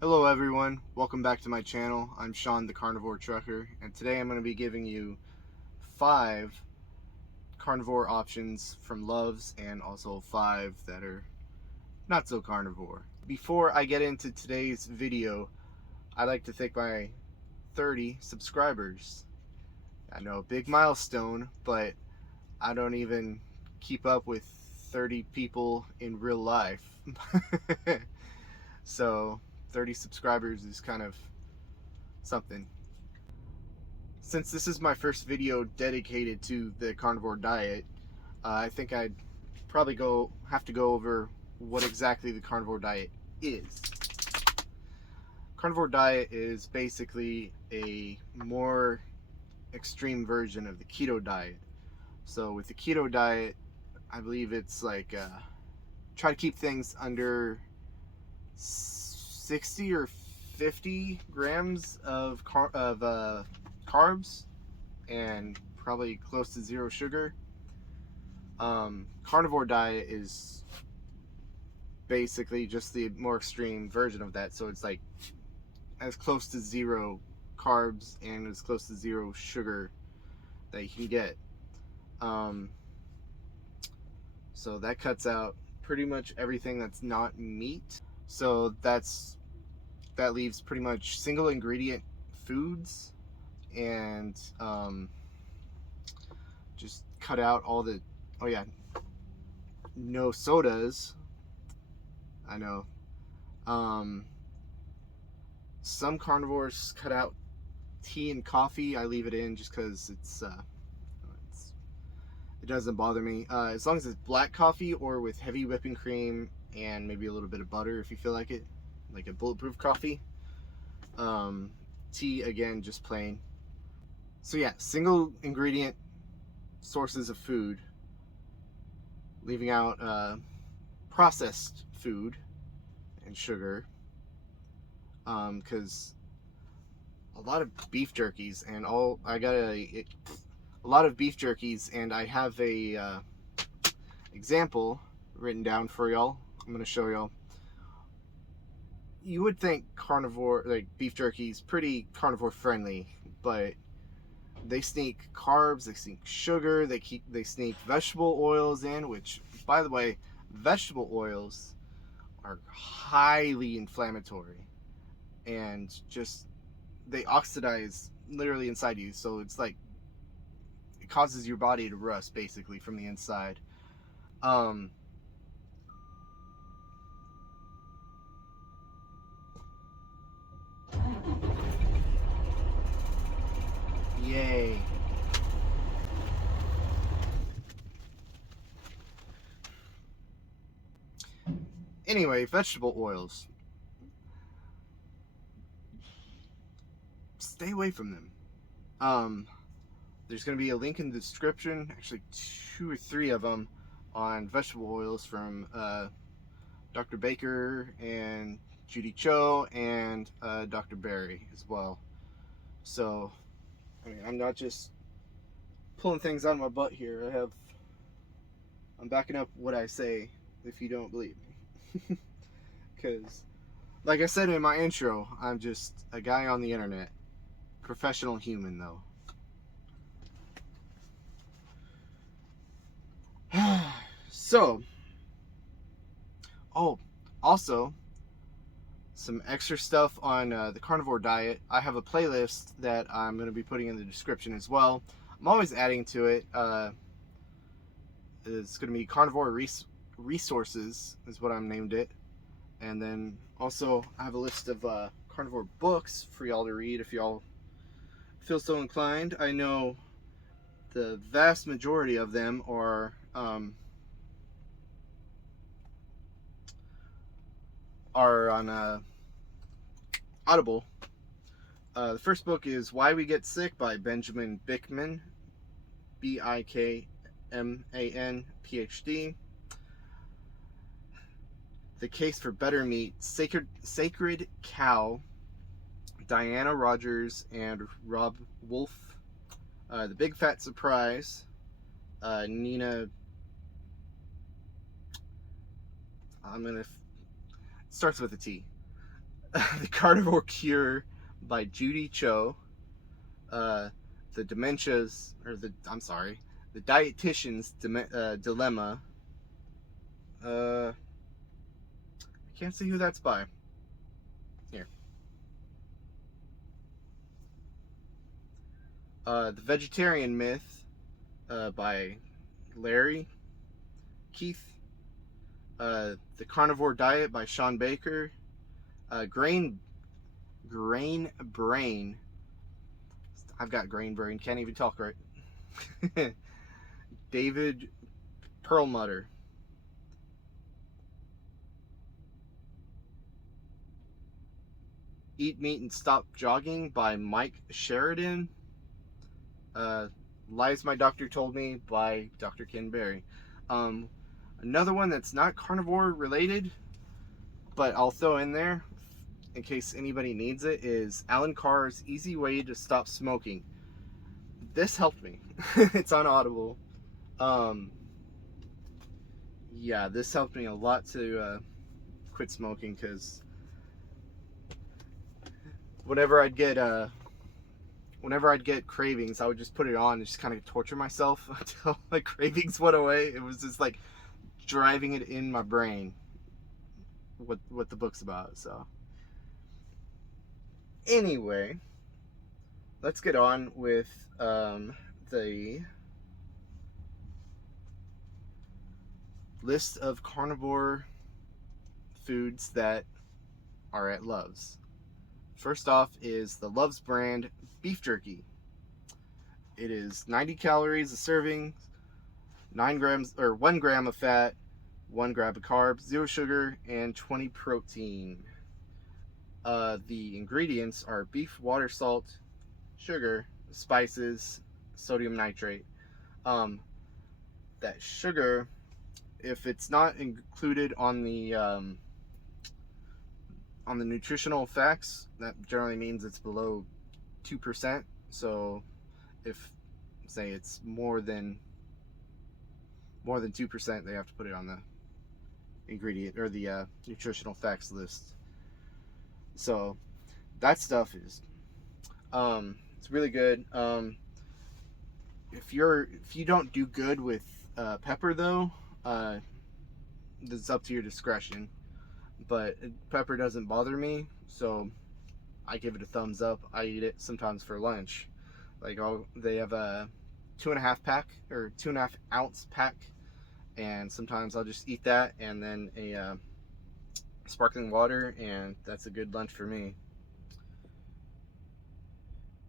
Hello everyone, welcome back to my channel. I'm Sean the Carnivore Trucker, and today I'm going to be giving you 5 carnivore options from Loves and also 5 that are not so carnivore. Before I get into today's video, I'd like to thank my 30 subscribers. I know, big milestone, but I don't even keep up with 30 people in real life. So 30 subscribers is kind of something. Since this is my first video dedicated to the carnivore diet, I think I'd probably have to go over what exactly the carnivore diet is. Carnivore diet is basically a more extreme version of the keto diet. So with the keto diet, I believe it's like try to keep things under 60 or 50 grams of carbs and probably close to zero sugar. Carnivore diet is basically just the more extreme version of that, so it's like as close to zero carbs and as close to zero sugar that you can get. So that cuts out pretty much everything that's not meat. So that leaves pretty much single ingredient foods, and just cut out all the, oh yeah, no sodas. I know. Some carnivores cut out tea and coffee. I leave it in just because it doesn't bother me. As long as it's black coffee or with heavy whipping cream and maybe a little bit of butter if you feel like it, like a bulletproof coffee. Tea, again, just plain. So yeah, single ingredient sources of food, leaving out processed food and sugar, because a lot of beef jerkies and a lot of beef jerkies, and I have a example written down for y'all. I'm gonna show y'all. You would think carnivore, like beef jerky, is pretty carnivore friendly, but they sneak carbs, they sneak sugar, they sneak vegetable oils in, which, by the way, vegetable oils are highly inflammatory and just they oxidize literally inside you, so it's like it causes your body to rust basically from the inside. Yay. Anyway, vegetable oils, stay away from them. There's going to be a link in the description, actually 2 or 3 of them, on vegetable oils from Dr. Baker and Judy Cho and Dr. Berg as well. So, I mean, I'm not just pulling things out of my butt here. I'm backing up what I say if you don't believe me. Because, like I said in my intro, I'm just a guy on the internet. Professional human, though. So, oh, also, some extra stuff on the carnivore diet. I have a playlist that I'm going to be putting in the description as well. I'm always adding to it. It's going to be carnivore resources is what I'm named it. And then also I have a list of carnivore books for y'all to read if y'all feel so inclined. I know the vast majority of them are on Audible. The first book is Why We Get Sick by Benjamin Bikman, Bikman, PhD. The Case for Better Meat, Sacred Cow, Diana Rogers and Rob Wolf. The Big Fat Surprise, Nina. It starts with a T. The Carnivore Cure by Judy Cho. Uh, the Dementia's, or the, I'm sorry, the Dietitian's Dilemma. I can't see who that's by. Here. The Vegetarian Myth by Larry Keith. The Carnivore Diet by Sean Baker. Grain Brain. I've got grain brain. Can't even talk right. David Perlmutter. Eat Meat and Stop Jogging by Mike Sheridan. Lies My Doctor Told Me by Dr. Ken Berry. Another one that's not carnivore related, but I'll throw in there in case anybody needs it, is Alan Carr's Easy Way to Stop Smoking. This helped me. It's on Audible. Yeah, this helped me a lot to quit smoking, because whenever I'd get cravings, I would just put it on and just kind of torture myself until my cravings went away. It was just like driving it in my brain what the book's about. So anyway, let's get on with the list of carnivore foods that are at Love's. First off is the Love's brand beef jerky. It is 90 calories a serving, 9 grams or 1 gram of fat, 1 gram of carbs, 0 sugar, and 20 protein. The ingredients are beef, water, salt, sugar, spices, sodium nitrate. That sugar, if it's not included on the nutritional facts, that generally means it's below 2%. So if, say, it's more than 2%, they have to put it on the ingredient or the nutritional facts list. So that stuff is it's really good. If you don't do good with pepper, though, it's up to your discretion. But pepper doesn't bother me, so I give it a thumbs up. I eat it sometimes for lunch. Like, they have a 2.5 pack or 2.5 ounce pack, and sometimes I'll just eat that and then a sparkling water, and that's a good lunch for me.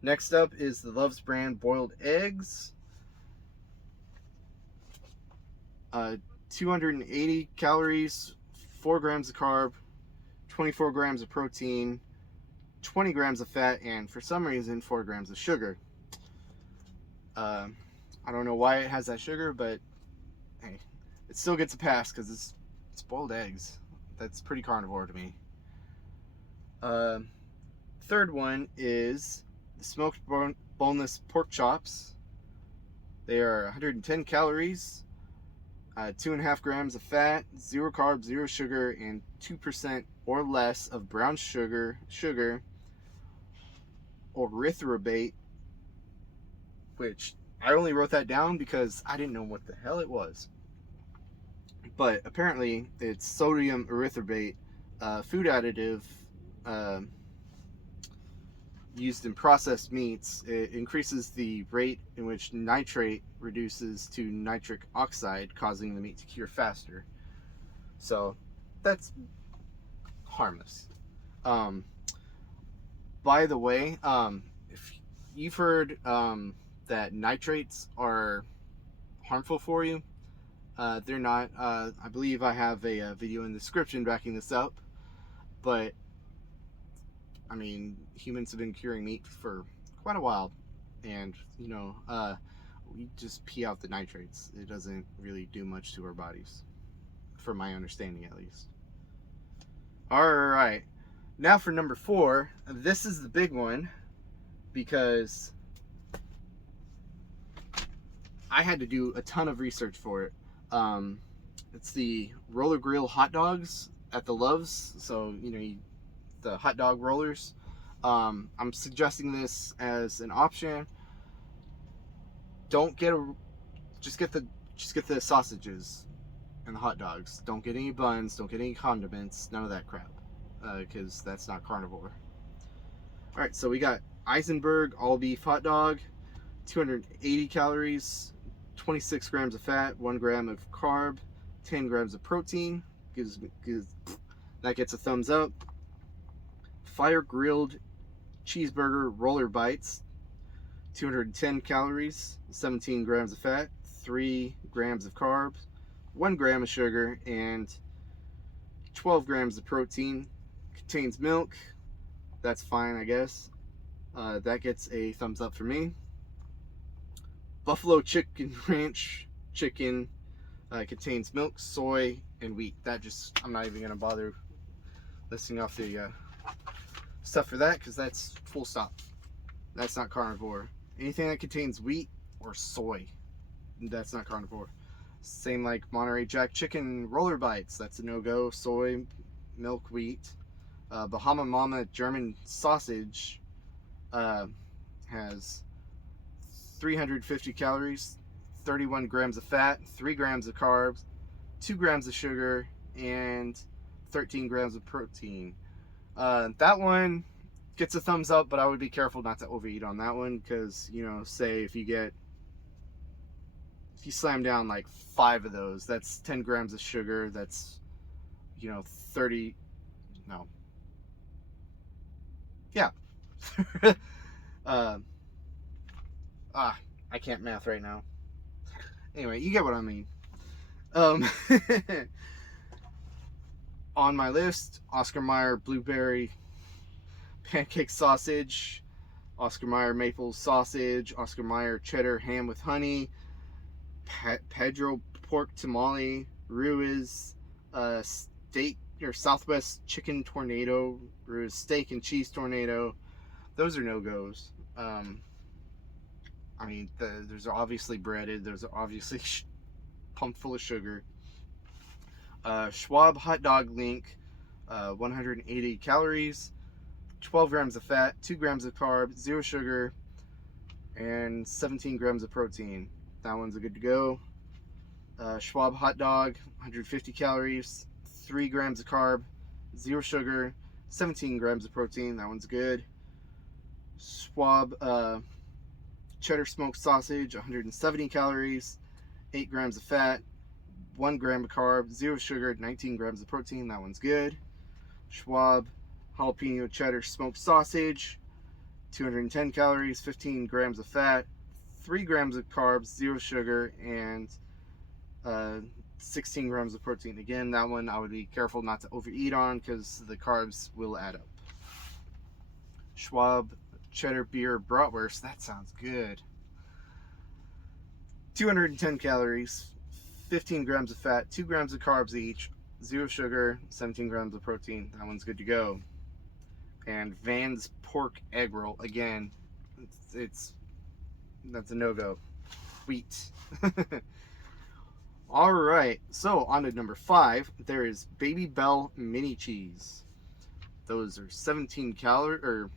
Next up is the Love's brand boiled eggs. 280 calories, 4 grams of carb, 24 grams of protein, 20 grams of fat, and for some reason 4 grams of sugar. I don't know why it has that sugar, but hey, it still gets a pass because it's boiled eggs. That's pretty carnivore to me. Third one is the smoked boneless pork chops. They are 110 calories, 2.5 grams of fat, 0 carbs, 0 sugar, and 2% or less of brown sugar, or erythrobate, which I only wrote that down because I didn't know what the hell it was. But apparently it's sodium erythrobate, food additive used in processed meats. It increases the rate in which nitrate reduces to nitric oxide, causing the meat to cure faster. So that's harmless. By the way, if you've heard that nitrates are harmful for you, they're not. I believe I have a video in the description backing this up. But I mean, humans have been curing meat for quite a while, and we just pee out the nitrates. It doesn't really do much to our bodies, from my understanding at least. Alright, now for number 4. This is the big one, because I had to do a ton of research for it. It's the roller grill hot dogs at the Love's. So, the hot dog rollers. I'm suggesting this as an option. Don't get just get the sausages and the hot dogs. Don't get any buns. Don't get any condiments. None of that crap, because that's not carnivore. All right, so we got Eisenberg all beef hot dog, 280 calories, 26 grams of fat, 1 gram of carb, 10 grams of protein. That gets a thumbs up. Fire grilled cheeseburger roller bites, 210 calories, 17 grams of fat, 3 grams of carbs, 1 gram of sugar, and 12 grams of protein. Contains milk. That's fine, I guess. That gets a thumbs up for me. Buffalo chicken ranch chicken, contains milk, soy, and wheat. I'm not even gonna bother listing off the stuff for that, because that's full stop. That's not carnivore. Anything that contains wheat or soy, that's not carnivore. Same like Monterey Jack chicken roller bites. That's a no-go. Soy, milk, wheat. Bahama Mama German sausage has 350 calories, 31 grams of fat, 3 grams of carbs, 2 grams of sugar, and 13 grams of protein. That one gets a thumbs up, but I would be careful not to overeat on that one, because, you know, say if you slam down like 5 of those, that's 10 grams of sugar. That's, you know, 30, no. Yeah. I can't math right now. Anyway, you get what I mean. On my list, Oscar Mayer blueberry pancake sausage, Oscar Mayer maple sausage, Oscar Mayer cheddar ham with honey, Pedro pork tamale, Ruiz steak or Southwest chicken tornado, Ruiz steak and cheese tornado. Those are no-goes. I mean, those are obviously breaded. Those are obviously pumped full of sugar. Schwab hot dog link, 180 calories, 12 grams of fat, 2 grams of carb, 0 sugar, and 17 grams of protein. That one's a good to go. Schwab hot dog, 150 calories, 3 grams of carb, 0 sugar, 17 grams of protein. That one's good. Schwab cheddar smoked sausage, 170 calories, 8 grams of fat, 1 gram of carb, 0 sugar, 19 grams of protein. That one's good. Schwab jalapeno cheddar smoked sausage, 210 calories, 15 grams of fat, 3 grams of carbs, 0 sugar, and 16 grams of protein. Again, that one I would be careful not to overeat on, because the carbs will add up. Schwab cheddar beer bratwurst. That sounds good. 210 calories, 15 grams of fat, 2 grams of carbs each, 0 sugar, 17 grams of protein. That one's good to go. And Van's pork egg roll. Again, that's a no-go. Wheat. All right, so on to number 5. There is Baby Bell mini cheese. Those are 70 calories,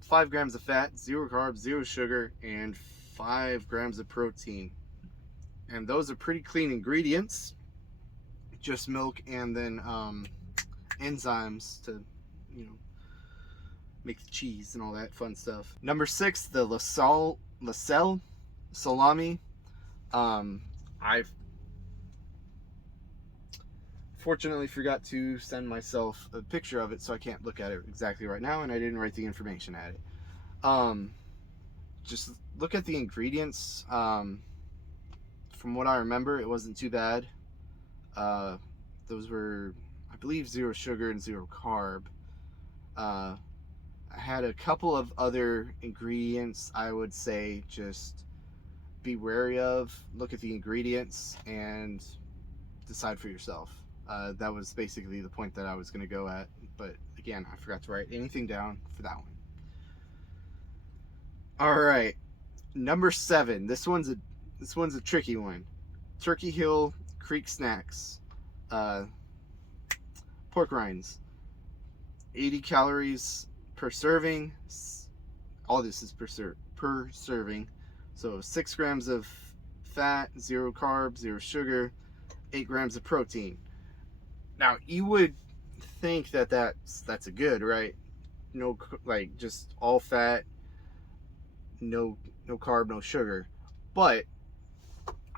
5 grams of fat, 0 carbs, 0 sugar, and 5 grams of protein. And those are pretty clean ingredients. Just milk and then enzymes to, you know, make the cheese and all that fun stuff. Number 6, the LaSalle salami. I've fortunately forgot to send myself a picture of it, so I can't look at it exactly right now, and I didn't write the information at it. Just look at the ingredients. From what I remember, it wasn't too bad. Those were, I believe, 0 sugar and 0 carb. I had a couple of other ingredients I would say just be wary of. Look at the ingredients and decide for yourself. That was basically the point that I was going to go at, but again, I forgot to write anything down for that one. All right, number 7. This one's a tricky one. Turkey Hill Creek Snacks. pork rinds, 80 calories per serving. All this is per serving. So 6 grams of fat, 0 carbs, 0 sugar, 8 grams of protein. Now you would think that that's a good, right? No, like just all fat, no carb, no sugar. But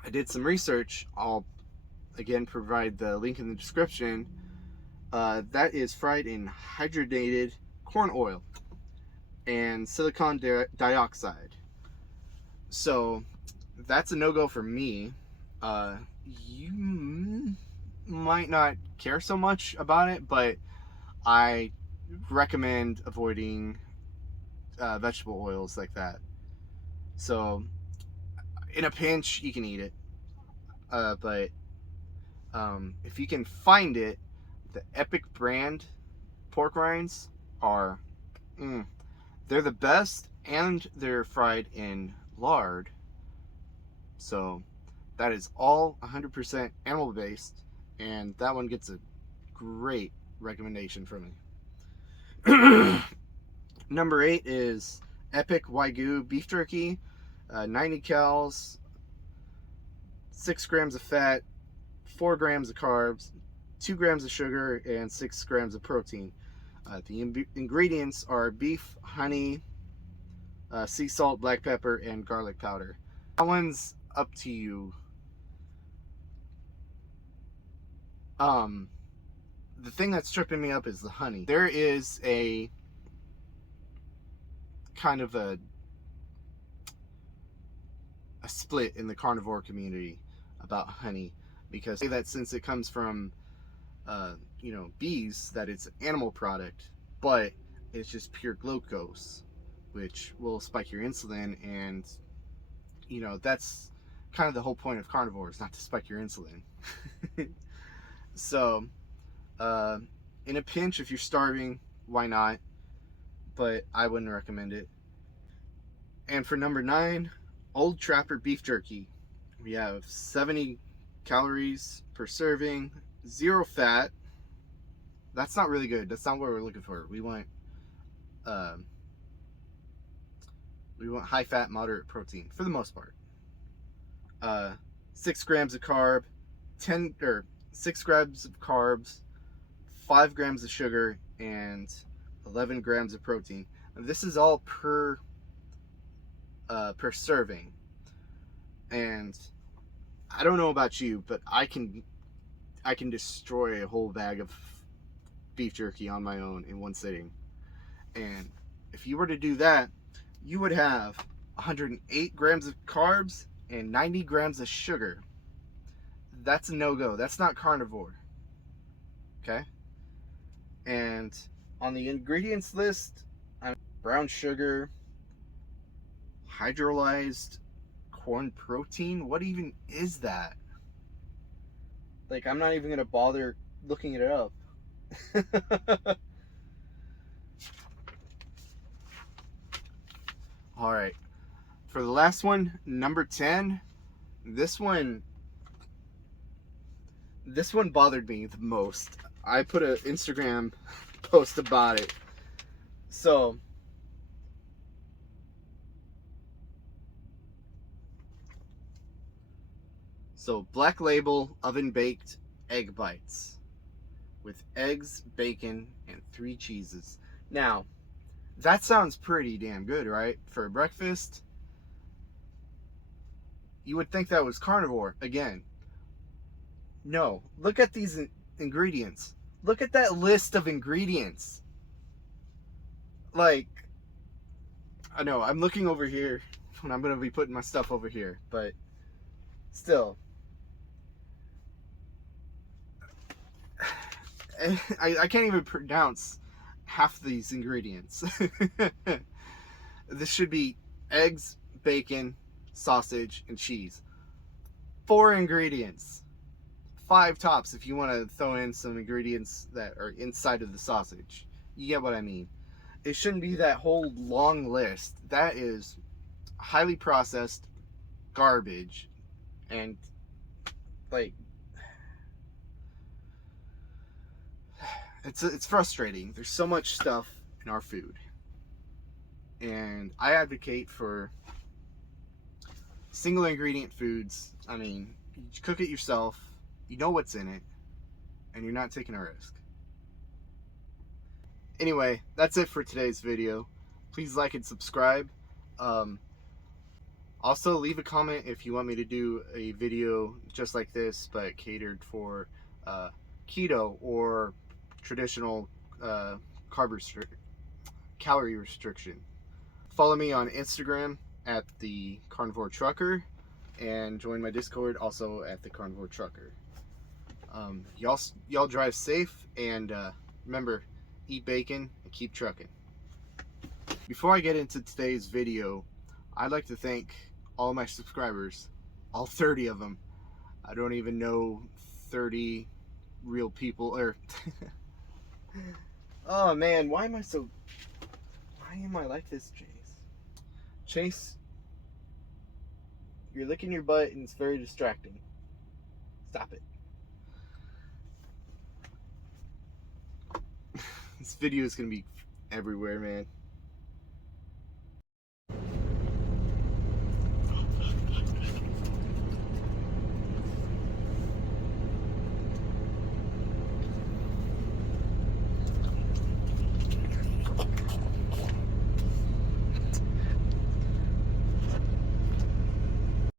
I did some research. I'll again provide the link in the description. That is fried in hydrogenated corn oil and silicon dioxide. So that's a no-go for me. You might not care so much about it, but I recommend avoiding vegetable oils like that. So in a pinch, you can eat it, but if you can find it, the Epic brand pork rinds are, they're the best, and they're fried in lard. So that is all 100% animal based, and that one gets a great recommendation from me. Number 8 is Epic Wagyu beef jerky, 90 calories, 6 grams of fat, 4 grams of carbs, 2 grams of sugar, and 6 grams of protein. The ingredients are beef, honey, sea salt, black pepper, and garlic powder. That one's up to you. The thing that's tripping me up is the honey. There is a kind of a split in the carnivore community about honey, because they say that since it comes from bees, that it's an animal product, but it's just pure glucose, which will spike your insulin, and that's kind of the whole point of carnivores, not to spike your insulin. So in a pinch, if you're starving, why not? But I wouldn't recommend it. And for number 9, Old Trapper beef jerky. We have 70 calories per serving, 0 fat. That's not really good. That's not what we're looking for. We want high fat, moderate protein for the most part. 6 grams of carb, 6 grams of carbs, 5 grams of sugar, and 11 grams of protein. And this is all per serving. And I don't know about you, but I can destroy a whole bag of beef jerky on my own in one sitting. And if you were to do that, you would have 108 grams of carbs and 90 grams of sugar. That's a no-go. That's not carnivore. Okay? And on the ingredients list, brown sugar, hydrolyzed corn protein. What even is that? Like, I'm not even gonna bother looking it up. All right, for the last one, number 10. This one bothered me the most. I put an Instagram post about it. So Black Label oven baked egg bites with eggs, bacon, and 3 cheeses. Now, that sounds pretty damn good, right? For breakfast, you would think that was carnivore. Again, no. Look at these ingredients. Look at that list of ingredients. Like, I know, I'm looking over here when I'm going to be putting my stuff over here, but still. I can't even pronounce half these ingredients. This should be eggs, bacon, sausage, and cheese. 4 ingredients. 5 tops if you want to throw in some ingredients that are inside of the sausage. You get what I mean. It shouldn't be that whole long list. That is highly processed garbage. And, like, it's frustrating. There's so much stuff in our food, and I advocate for single ingredient foods. I mean, you cook it yourself, you know what's in it, and you're not taking a risk. Anyway, that's it for today's video. Please like and subscribe. Also, leave a comment if you want me to do a video just like this, but catered for keto or traditional calorie restriction. Follow me on Instagram at the Carnivore Trucker, and join my Discord also at the Carnivore Trucker. Y'all drive safe, and remember, eat bacon and keep trucking. Before I get into today's video, I'd like to thank all my subscribers, all 30 of them. I don't even know 30 real people, or oh man, why am I like this, Chase, you're licking your butt and it's very distracting. Stop it. This video is gonna be everywhere, man.